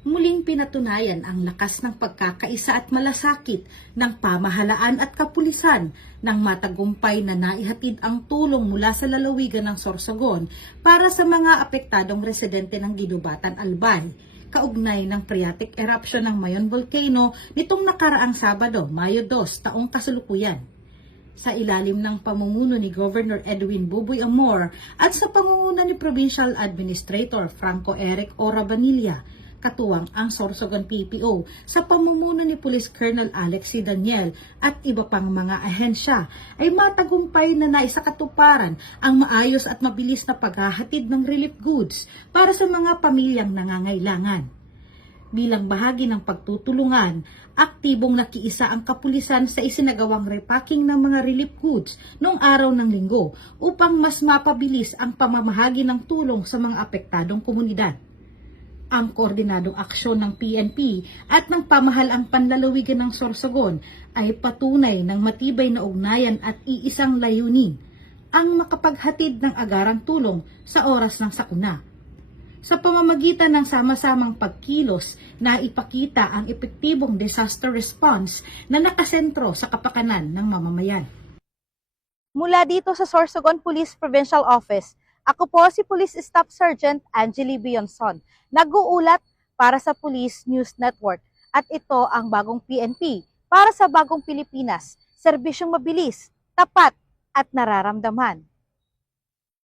Muling pinatunayan ang lakas ng pagkakaisa at malasakit ng pamahalaan at kapulisan nang matagumpay na naihatid ang tulong mula sa lalawigan ng Sorsogon para sa mga apektadong residente ng Ginubatan, Albay, kaugnay ng phreatic eruption ng Mayon Volcano nitong nakaraang Sabado, Mayo 2, taong kasalukuyan. Sa ilalim ng pamumuno ni Governor Edwin Buboy Amor at sa pamumuno ni Provincial Administrator Franco Eric Orabanilla, katuwang ang Sorsogon PPO sa pamumuno ni Police Colonel Alexi Daniel at iba pang mga ahensya ay matagumpay na naisakatuparan ang maayos at mabilis na paghahatid ng relief goods para sa mga pamilyang nangangailangan. Bilang bahagi ng pagtutulungan, aktibong nakiisa ang kapulisan sa isinagawang repacking ng mga relief goods noong araw ng Linggo upang mas mapabilis ang pamamahagi ng tulong sa mga apektadong komunidad. Ang koordinadong aksyon ng PNP at ng pamahalaang panlalawigan ng Sorsogon ay patunay ng matibay na ugnayan at iisang layunin, ang makapaghatid ng agarang tulong sa oras ng sakuna. Sa pamamagitan ng sama-samang pagkilos na ipakita ang epektibong disaster response na nakasentro sa kapakanan ng mamamayan. Mula dito sa Sorsogon Police Provincial Office, ako po si Police Staff Sergeant Angeli Bionson, nag-uulat para sa Police News Network at ito ang bagong PNP para sa bagong Pilipinas, serbisyong mabilis, tapat at nararamdaman.